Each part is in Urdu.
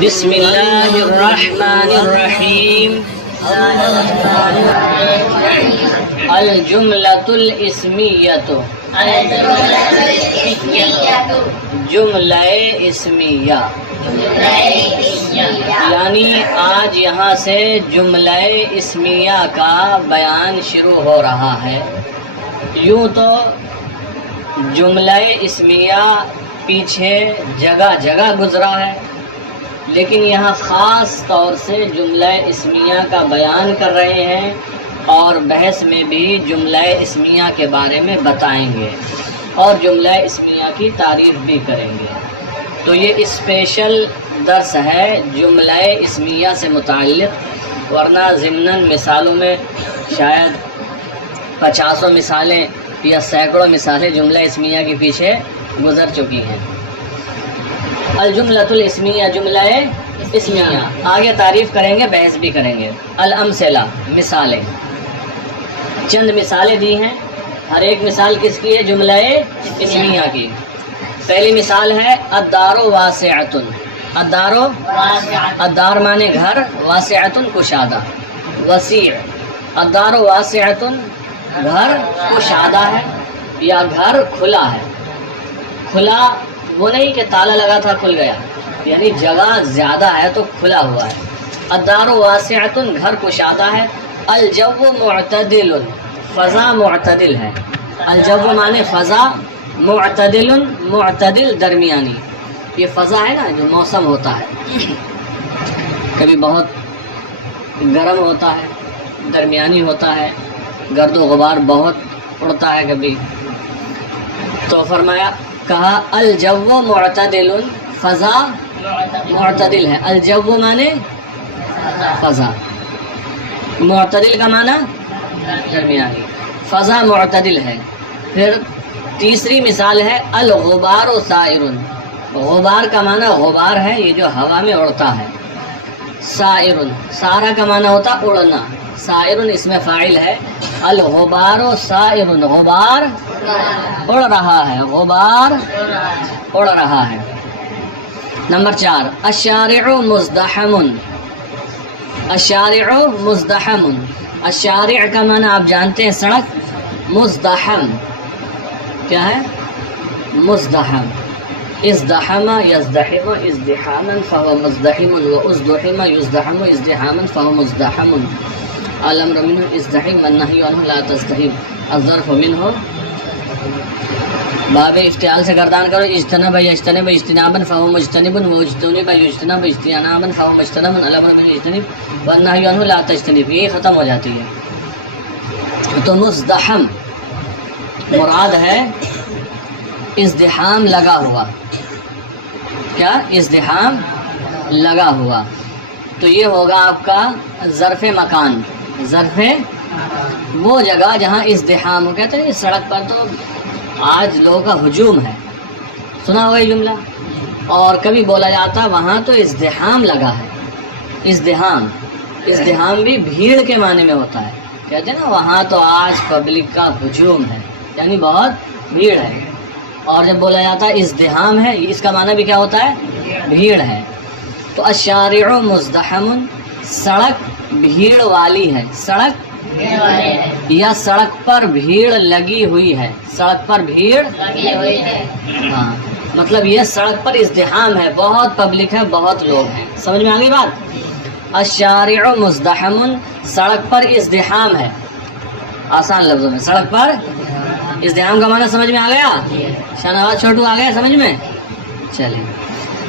بسم اللہ الرحمن الرحیم الجملۃ الاسمیۃ جملہ اسمیہ، یعنی آج یہاں سے جملہ اسمیہ کا بیان شروع ہو رہا ہے۔ یوں تو جملہ اسمیہ پیچھے جگہ جگہ گزرا ہے، لیکن یہاں خاص طور سے جملہ اسمیہ کا بیان کر رہے ہیں اور بحث میں بھی جملہ اسمیہ کے بارے میں بتائیں گے اور جملہ اسمیہ کی تعریف بھی کریں گے۔ تو یہ اسپیشل درس ہے جملہ اسمیہ سے متعلق، ورنہ ضمناً مثالوں میں شاید 50 مثالیں یا سینکڑوں مثالیں جملہ اسمیہ کے پیچھے گزر چکی ہیں۔ الجملۃ الاسمیہ، جملہ اسمیہ، آگے تعریف کریں گے، بحث بھی کریں گے۔ الامثلہ، مثالیں، چند مثالیں دی ہیں، ہر ایک مثال کس کی ہے؟ جملہ اسمیہ کی۔ پہلی مثال ہے الدار واسعۃ۔ الدار مانے گھر، واسعۃ کشادہ، وسیع۔ الدار واسعۃ، گھر کشادہ ہے یا گھر کھلا ہے۔ کھلا وہ نہیں کہ تالا لگا تھا کھل گیا، یعنی جگہ زیادہ ہے تو کھلا ہوا ہے۔ الدار واسعۃ، گھر کشادہ ہے۔ الجو معتدل، فضا معتدل ہے۔ الجو مانے فضا، معتدل، معتدل درمیانی۔ یہ فضا ہے نا جو موسم ہوتا ہے، کبھی بہت گرم ہوتا ہے، درمیانی ہوتا ہے، گرد و غبار بہت اڑتا ہے کبھی، تو فرمایا کہا الجو معتدل، فضا معتدل ہے۔ الجو مانے فضا، معتدل کا معنی درمیانی، فضا معتدل ہے۔ پھر تیسری مثال ہے الغبار سائر۔ غبار کا معنی غبار ہے، یہ جو ہوا میں اڑتا ہے۔ سائر، سارا کا معنی ہوتا اڑنا، سائر اس میں فاعل ہے۔ الغبار سائر، غبار اڑ رہا ہے، غبار اڑ رہا ہے۔ نمبر 4 الشارع مزدحم۔ الشارع مزدحم، الشارع کا معنی آپ جانتے ہیں سڑک، مزدحم کیا ہے؟ مزدحم، ازدحم یزدحم ازدحاما فهو مزدحم وازدحم یزدحم ازدحاما فهو مزدحم۔ الامر منه ازدحم والنهي عنه لا تزدحم۔ الظرف منه، باب افتعال سے گردان کرو، اجتنب یجتنب اجتنابا فهو مجتنب واجتنب یجتنب اجتنابا فهو مجتنب۔ الامر منه اجتنب والنهي عنه لا تجتنب، یہ ختم ہو جاتی ہے۔ تو مزدحم مراد ہے ازدحام لگا ہوا، کیا؟ ازدحام لگا ہوا۔ تو یہ ہوگا آپ کا ظرف مکان، ظرف وہ جگہ جہاں ازدحام ہو۔ کہتے ہیں سڑک پر تو آج لوگوں کا ہجوم ہے، سنا ہوا یہ جملہ، اور کبھی بولا جاتا وہاں تو ازدحام لگا ہے۔ ازدحام، ازدحام بھی بھیڑ کے معنی میں ہوتا ہے، کہتے ہیں نا وہاں تو آج پبلک کا ہجوم ہے، یعنی بہت بھیڑ ہے۔ اور جب بولا جاتا ہے ازدحام ہے، اس کا معنی بھی کیا ہوتا ہے؟ بھیڑ ہے۔ تو الشارع مزدحم، سڑک بھیڑ والی ہے، سڑک یا سڑک پر بھیڑ لگی ہوئی ہے، سڑک پر بھیڑ لگی ہوئی ہے، ہاں مطلب یہ سڑک پر ازدحام ہے، بہت پبلک ہے، بہت لوگ ہیں۔ سمجھ میں آ گئی بات؟ الشارع مزدحم، سڑک پر ازدحام ہے، آسان لفظوں میں سڑک پر ازدحام کا معنی سمجھ میں آ گیا؟ شناواز چھوٹو آ گیا سمجھ میں؟ چلیں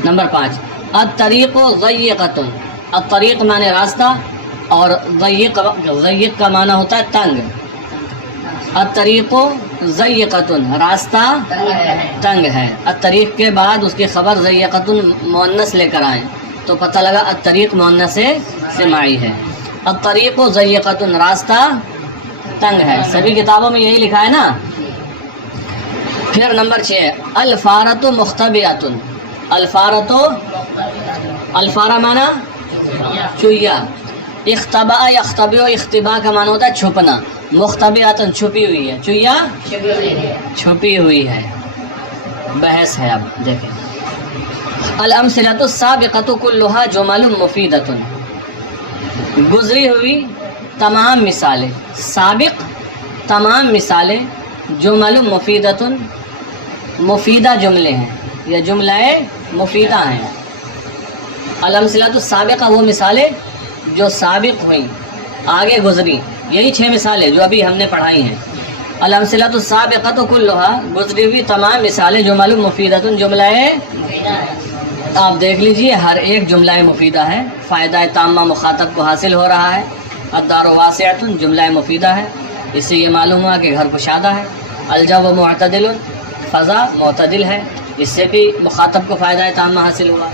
نمبر 5 الطریق ضیقۃ۔ الطریق معنی راستہ اور ضیق کا معنی ہوتا ہے تنگ۔ الطریق ضیقۃ، راستہ تنگ ہے۔ الطریق کے بعد اس کی خبر ضیقۃ مؤنث لے کر آئیں تو پتہ لگا الطریق مؤنث سماعی ہے۔ الطریق ضیقۃ، راستہ تنگ ہے، سبھی کتابوں میں یہی لکھا ہے نا۔ پھر نمبر 6 الفارۃ مختبئۃ۔ الفارۃ، الفارہ معنی چویا، اختبا یختبئ، اختبا کا معنی ہوتا ہے چھپنا۔ مختبئۃ چھپی ہوئی ہے، چویا چھپی ہوئی ہے، بحث ہے۔ اب دیکھیں الامثلۃ السابقۃ کلھا جمل مفیدۃ، گزری ہوئی تمام مثالیں، سابق تمام مثالیں، جمل مفیدۃ مفیدہ جملے ہیں یا جملہ مفیدہ ہیں۔ الامثلۃ السابقہ وہ مثالیں جو سابق ہوئیں، آگے گزری، یہی 6 مثالیں جو ابھی ہم نے پڑھائی ہیں۔ الامثلۃ السابقۃ کلھا گزری ہوئی تمام مثالیں، جمل مفیدۃ جملہ، آپ دیکھ لیجئے ہر ایک جملہ مفیدہ ہے، فائدہ تامہ مخاطب کو حاصل ہو رہا ہے۔ الدار واسعۃ جملہ مفیدہ ہے، اس سے یہ معلوم ہوا کہ گھر کشادہ ہے۔ الجو معتدل فضا معتدل ہے، اس سے بھی مخاطب کو فائدہ تامہ حاصل ہوا۔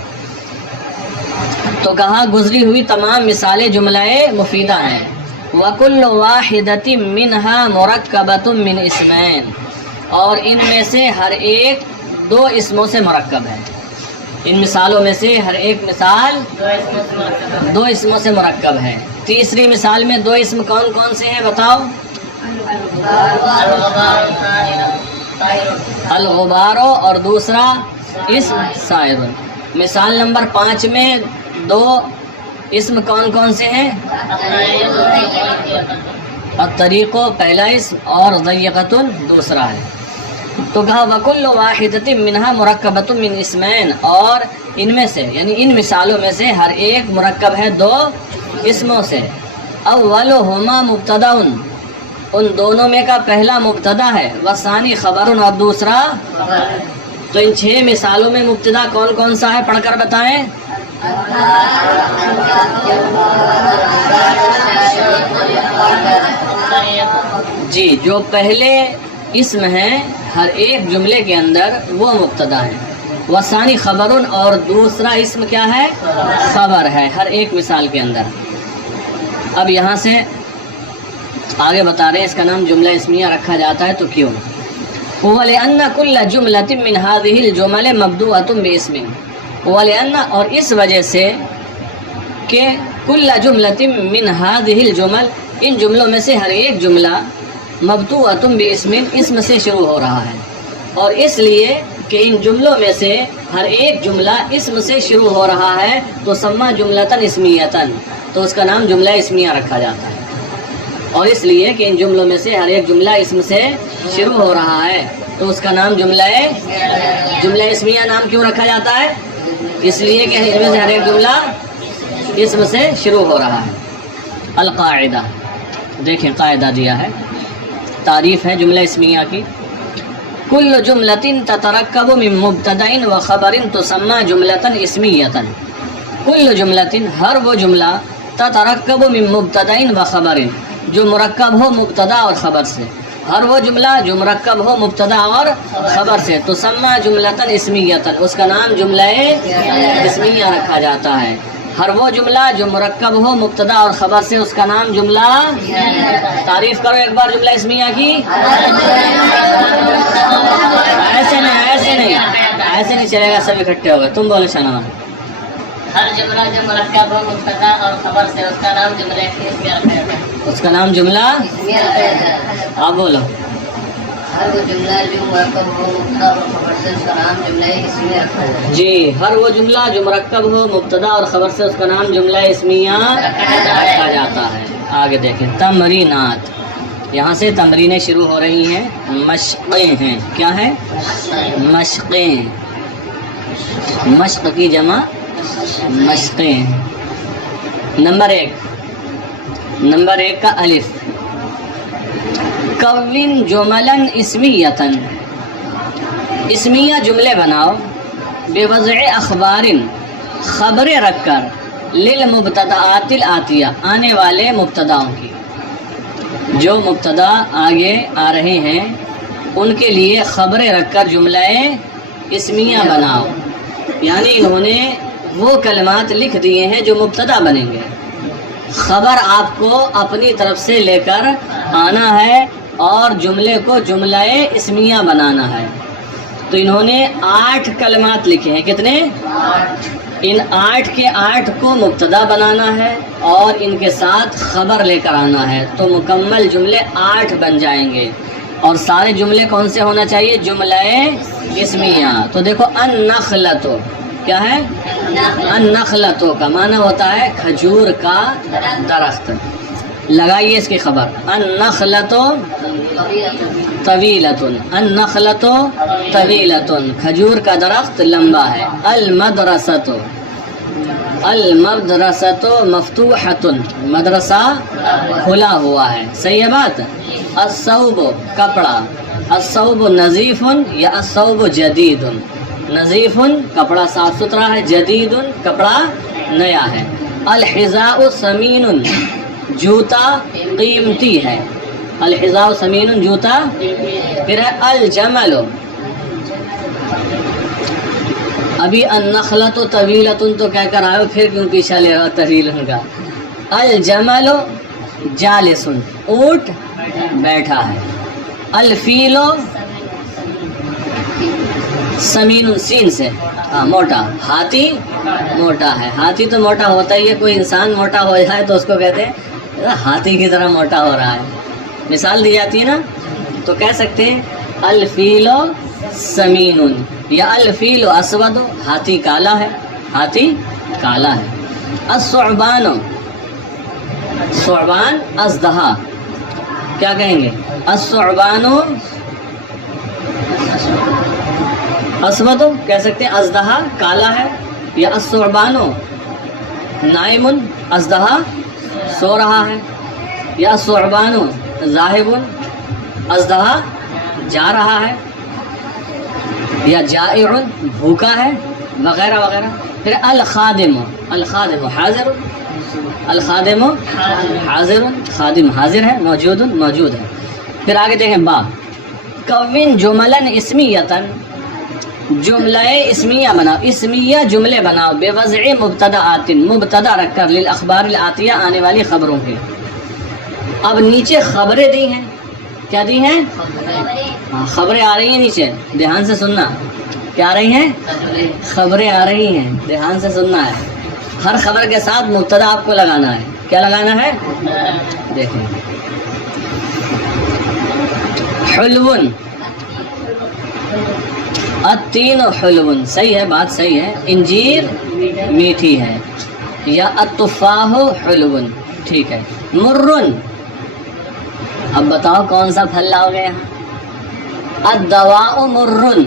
تو کہا گزری ہوئی تمام مثالیں جملہ مفیدہ ہیں۔ وَكُلُّ وَاحِدَةٍ مِّنْهَا مُرَكَّبَةٌ مِّنْ اسْمَيْنِ، اور ان میں سے ہر ایک 2 اسموں سے مرکب ہے۔ ان مثالوں میں سے ہر ایک مثال 2 اسموں سے مرکب ہے۔ تیسری مثال میں 2 اسم کون کون سے ہیں بتاؤ؟ الغبار اور دوسرا اسم سائر۔ مثال نمبر 5 میں 2 اسم کون کون سے ہیں؟ الطریق پہلا اسم اور ضیقۃ دوسرا ہے۔ تو کہا وَكُلُّ وَاحِدَةٍ مِّنْهَا مُرَكَّبَةٌ مِّنْ اسْمَيْنِ، اور ان میں سے یعنی ان مثالوں میں سے ہر ایک مرکب ہے 2 اسموں سے۔ اولہما مبتدأ، ان دونوں میں کا پہلا مبتدا ہے، والثانی خبر، اور دوسرا۔ تو ان 6 مثالوں میں مبتدا کون کون سا ہے پڑھ کر بتائیں؟ جی، جو پہلے اسم ہیں ہر ایک جملے کے اندر وہ مبتدا ہے، والثانی خبر، اور دوسرا اسم کیا ہے؟ خبر ہے ہر ایک مثال کے اندر۔ اب یہاں سے آگے بتا رہے ہیں اس کا نام جملہ اسمیہ رکھا جاتا ہے تو کیوں؟ وَلِأَنَّ كُلَّ جُمْلَةٍ مِّنْ هَذِهِ الْجُمَلِ مَبْدُوءَةٌ بِاسْمٍ، وَلِأَنَّ، اور اس وجہ سے کہ كُلَّ جُمْلَةٍ مِّنْ هَذِهِ الْجُمَلِ، ان جملوں میں سے ہر ایک جملہ مبدوءۃ باسم، اسم سے شروع ہو رہا ہے، اور اس لیے کہ ان جملوں میں سے ہر ایک جملہ اسم سے شروع ہو رہا ہے تو سما جملۃ اسمیۃ، تو اس کا نام جملہ اسمیہ رکھا جاتا ہے۔ اور اس لیے کہ ان جملوں میں سے ہر ایک جملہ اسم سے شروع ہو رہا ہے تو اس کا نام جملہ اسمیہ نام کیوں رکھا جاتا ہے؟ اس لیے کہ ان میں سے ہر ایک جملہ اسم سے شروع ہو رہا ہے۔ القاعدہ، دیکھیں قاعدہ دیا ہے، تعریف ہے جملہ اسمیہ کی۔ کل جملۃ تترکب من مبتدأ و خبر تسمى جملۃ اسمیۃ، کل جملۃ، ہر وہ جملہ، تترکب من مبتدأ و خبر، جو مرکب ہو مبتدا اور خبر سے، ہر وہ جملہ جو مرکب ہو مبتدا اور خبر سے، تسمى جملۃ اسمیۃ، اس کا نام جملہ اسمیہ رکھا جاتا ہے۔ ہر وہ جملہ جو مرکب ہو مبتدا اور خبر سے، اس کا نام جملہ، تعریف کرو ایک بار جملہ اسمیہ کی۔ ایسے نہیں چلے گا، سب اکٹھے ہو گئے، تم بولو شاہنواز۔ ہر جملہ جو مرکب ہو مبتدا اور خبر سے، اس کا نام جملہ اسمیہ رکھا جاتا ہے۔ اس کا نام جملہ اسمیہ رکھا جاتا ہے۔ آپ بولو۔ ہر وہ جملہ جو مرکب ہو مبتدا اور خبر سے، اس کا نام جملہ اسمیہ رکھا جاتا ہے۔ جی، ہر وہ جملہ جو مرکب ہو مبتدا اور خبر سے، اس کا نام جملہ اسمیہ رکھا جاتا ہے۔ آگے دیکھیں تمرینات، یہاں سے تمرینیں شروع ہو رہی ہیں، مشقیں ہیں۔ کیا ہے؟ مشقیں، مشق کی جمع مشقیں۔ نمبر 1 کا الف، کون جملاً اسمیتاً، اسمیہ جملے بناؤ، بوضع اخبار، خبریں رکھ کر، للمبتدآت الآتیہ، آنے والے مبتداؤں کی، جو مبتدا آگے آ رہے ہیں ان کے لیے خبریں رکھ کر جملہ اسمیہ بناؤ۔ یعنی انہوں نے وہ کلمات لکھ دیے ہیں جو مبتدا بنیں گے، خبر آپ کو اپنی طرف سے لے کر آنا ہے اور جملے کو جملہ اسمیہ بنانا ہے۔ تو انہوں نے 8 کلمات لکھے ہیں۔ کتنے؟ ان 8 کے 8 کو مبتدا بنانا ہے اور ان کے ساتھ خبر لے کر آنا ہے، تو مکمل جملے 8 بن جائیں گے. اور سارے جملے کون سے ہونا چاہیے؟ جملہ اسمیہ. تو دیکھو النخلۃ کیا ہے؟ النخلۃ کا معنی ہوتا ہے کھجور کا درخت. لگائیے اس کی خبر، النخلۃ طویلۃ، النخلۃ طویلۃ، کھجور کا درخت لمبا ہے. المدرسۃ، المدرسۃ مفتوحۃ، مدرسہ کھلا ہوا ہے. صحیح ہے بات. الثوب کپڑا، الثوب نظیف یا الثوب جدید. نظیف کپڑا صاف ستھرا ہے، جدید کپڑا نیا ہے. الحذاء ثمین، جوتا قیمتی ہے. الحذاء ثمین جوتا. پھر ہے الجمل، ابھی النخلۃ طویلۃ تو کہہ کر آئے ہو، پھر کیوں پیچھا لے رہا طویل کا؟ الجمل جالس، اونٹ بیٹھا ہے. الفیل سمین، سین سے موٹا، ہاتھی موٹا ہے. ہاتھی تو موٹا ہوتا ہی ہے، کوئی انسان موٹا ہو جائے تو اس کو کہتے ہیں ہاتھی کی طرح موٹا ہو رہا ہے. مثال دی جاتی ہے نا، تو کہہ سکتے ہیں الفیل سمین یا الفیل اسود، ہاتھی کالا ہے، ہاتھی کالا ہے. الثعبان، ثعبان ازدہا، کیا کہیں گے؟ الثعبان اسود کہہ سکتے ہیں، ازدہا کالا ہے. یا الثعبان نائم، ازدہا سو رہا ہے. یا الثعبان ذاہب، ازدہا جا رہا ہے. یا جائع بھوکا ہے، وغیرہ وغیرہ. پھر الخادم، الخادم حاضر، الخادم حاضر، خادم حاضر ہے، موجود موجود ہے. پھر آگے دیکھیں با، کون جملن اسمیتن، جملہ اسمیہ بناؤ، اسمیہ جملے بناؤ بے وضع مبتدآت، مبتدا رکھ کر للاخبار الآتیہ، آنے والی خبروں کے. اب نیچے خبریں دی ہیں، کیا دی ہیں؟ خبریں آ رہی ہیں نیچے، دھیان سے سننا. کیا آ رہی ہیں؟ خبریں آ رہی ہیں، دھیان سے سننا ہے. ہر خبر کے ساتھ مبتدا آپ کو لگانا ہے. کیا لگانا ہے؟ دیکھیں، حلون، التین حلون، صحیح ہے، بات صحیح ہے. انجیر میٹھی ہے. یا التفاح حلون، ٹھیک ہے. مرن، اب بتاؤ کون سا پھل لاؤ گے یہاں؟ الدواء مرن،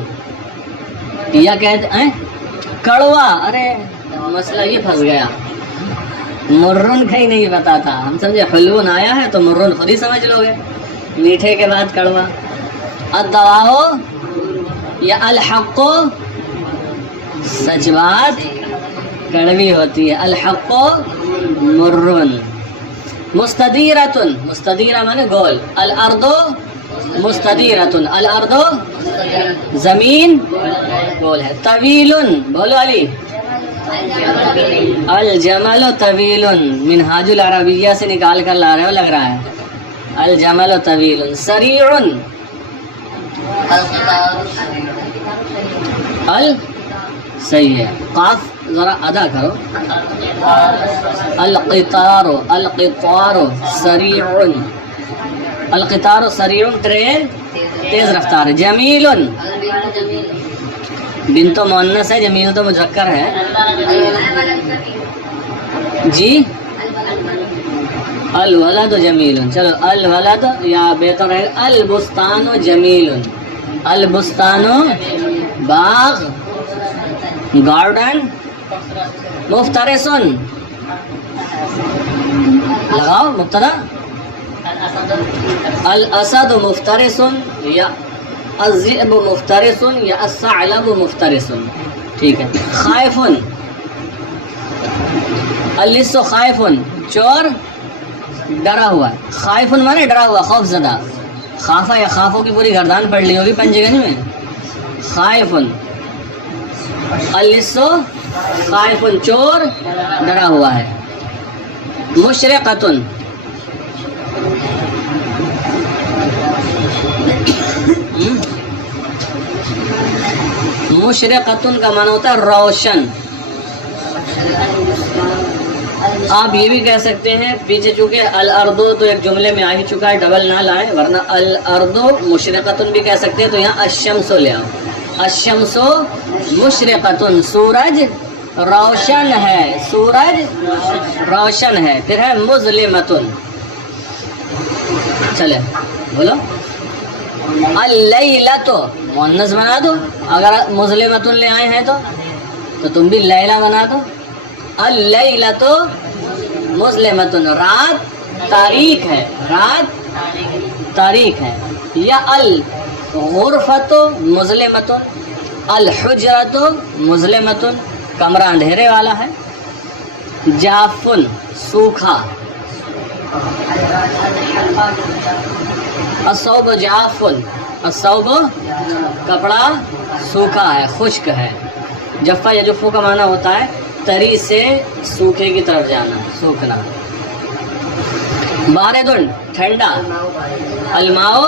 یا کہتے ہیں کڑوا. ارے مسئلہ یہ پھنس گیا، مرن کہیں نہیں پتا تھا، ہم سمجھے حلون آیا ہے تو مرن خود ہی سمجھ لو گے، میٹھے کے بعد کڑوا. الدواء یا الحق، سچ بات کڑوی ہوتی ہے. الحق مرن. مستدیرتن، مستدیرہ مانے گول. الارض مستدیرتن، الارض زمین گول ہے. طویل، بولو علی. الجمل طویل، منہاج العربیہ سے نکال کر لا رہے ہو لگ رہا ہے. الجمل طویل. سریع، صحیح ہے. قاف ذرا ادا کرو. القطار، القطار سریع، القطار سریع ٹرین تیز رفتار ہے. جمیل، بن تو مؤنث ہے، جمیل تو مذکر ہے. جی الولد جمیل، چلو الولد یا بہتر ہے البستان جمیل. البستان باغ، گارڈن. مفترسن، لگاؤ مبتدا. الاسد مفترسن یا الذئب مفترسن یا الثعلب مفترسن، ٹھیک ہے. خائفن، اللص خائفن، چور ڈرا ہوا. خائفن مانے ڈرا ہوا، خوف زدہ. خافہ یا خافوں کی پوری گردان پڑھ لی ہوگی پنج گنج میں. خائفن، اللص خائفن، چور ڈرا ہوا ہے. مشرقتن، مشرقتن کا معنی ہوتا ہے روشن. آپ یہ بھی کہہ سکتے ہیں پیچھے چونکہ الارضو تو ایک جملے میں آ ہی چکا ہے، ڈبل نہ لائیں، ورنہ الارضو مشرقتن بھی کہہ سکتے ہیں، تو یہاں الشمس لے آؤ، الشمس مشرقتن، سورج روشن ہے، سورج روشن ہے، پھر ہے مظلمتن، چلے بولو اللیلۃ مؤنث بنا دو، اگر مظلمتن لے آئے ہیں تو تم بھی لیلہ بنا دو، اللیلۃ مظلمتن، رات تاریک ہے، رات تاریک ہے، یا الغرفۃ مظلمتن، الحجرۃ مظلمتن، کمرہ اندھیرے والا ہے، جافن سوکھا، الثوب جافن، الثوب کپڑا سوکھا ہے، خشک ہے، جفا یجفو کا معنی ہوتا ہے تری سے سوکھے کی طرف جانا، سوکھنا، باردن ٹھنڈا، الماء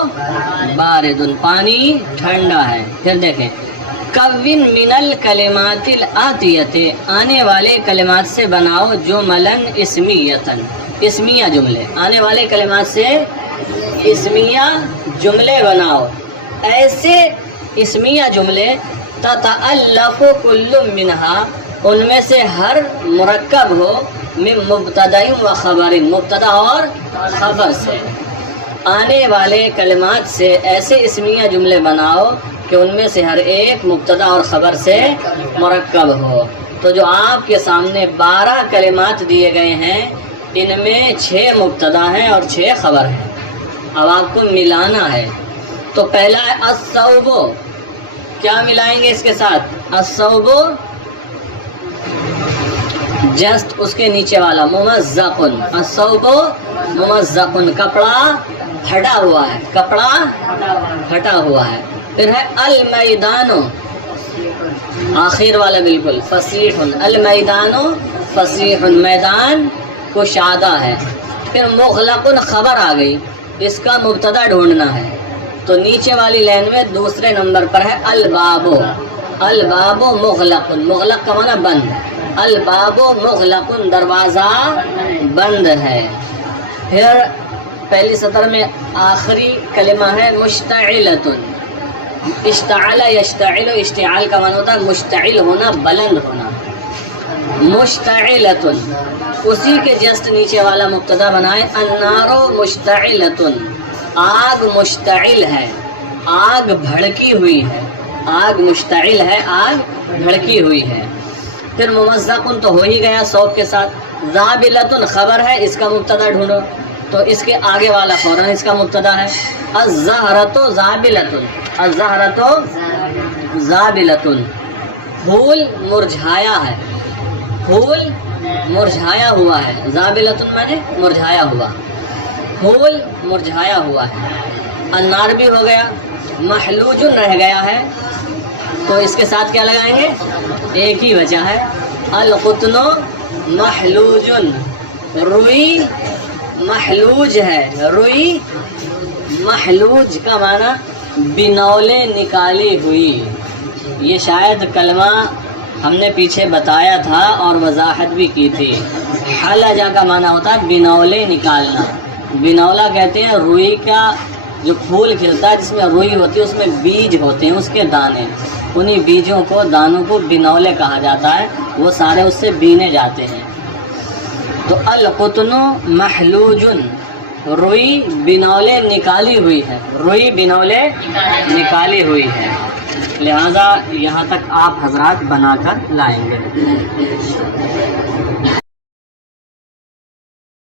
باردن پانی ٹھنڈا ہے، پھر دیکھیں کون من الکلمات الآتیۃ، آنے والے کلمات سے بناؤ جملاً اسمیۃً، اسمیہ جملے، آنے والے کلمات سے اسمیہ جملے بناؤ، ایسے اسمیہ جملے تتألف کل منہا، ان میں سے ہر مرکب ہو من مبتدأ و خبر، مبتدا اور خبر سے، آنے والے کلمات سے ایسے اسمیہ جملے بناؤ کہ ان میں سے ہر ایک مبتدا اور خبر سے مرکب ہو۔ تو جو آپ کے سامنے 12 کلمات دیے گئے ہیں، ان میں 6 مبتدا ہیں اور 6 خبر ہیں، اب آپ کو ملانا ہے۔ تو پہلا ہے الثوب، کیا ملائیں گے اس کے ساتھ؟ الثوب جسٹ اس کے نیچے والا ممزقن، الثوب ممزقن، کپڑا پھٹا ہوا ہے، کپڑا پھٹا ہوا ہے، پھر ہے المیدان، آخر والا بالکل فصیح، المیدان فصیح، میدان کشادہ ہے، پھر مغلق خبر آ گئی، اس کا مبتدا ڈھونڈنا ہے، تو نیچے والی لائن میں دوسرے نمبر پر ہے الباب، الباب مغلق، مغلق کا معنی بند، الباب مغلق دروازہ بند ہے، پھر پہلی سطر میں آخری کلمہ ہے مشتعلۃ، اشتعل یشتعل، اشتعال کا معنی ہوتا ہے مشتعل ہونا، بلند ہونا، مشتعلۃ، اسی کے جسٹ نیچے والا مبتدا بنائے النار مشتعلۃ، آگ مشتعل ہے، آگ بھڑکی ہوئی ہے، آگ مشتعل ہے، آگ بھڑکی ہوئی ہے، پھر ممزقن تو ہو ہی گیا صوب کے ساتھ، ذابلۃ خبر ہے، اس کا مبتدا ڈھونڈو، تو اس کے آگے والا فوراً اس کا مبتدا ہے، الزہرۃ ذابلۃ، الزہرۃ ذابلۃ، پھول مرجھایا ہے، پھول مرجھایا ہوا ہے، ذابلۃ مانے مرجھایا ہوا، پھول مرجھایا ہوا ہے، النار بھی ہو گیا، محلوج رہ گیا ہے، تو اس کے ساتھ کیا لگائیں گے؟ ایک ہی بچا ہے، القطن محلوج، روئی محلوج ہے، روئی محلوج کا معنی بنولے نکالی ہوئی، یہ شاید کلمہ ہم نے پیچھے بتایا تھا اور وضاحت بھی کی تھی، حلجہ کا معنی ہوتا ہے بنولے نکالنا، بنولا کہتے ہیں روئی کا جو پھول کھلتا ہے جس میں روئی ہوتی ہے، اس میں بیج ہوتے ہیں، اس کے دانے، انہی بیجوں کو، دانوں کو بنولے کہا جاتا ہے، وہ سارے اس سے بینے جاتے ہیں، تو القطن محلوج، روئی بنولے نکالی ہوئی ہے، روئی بنولے نکالی ہوئی ہے، لہذا یہاں تک آپ حضرات بنا کر لائیں گے۔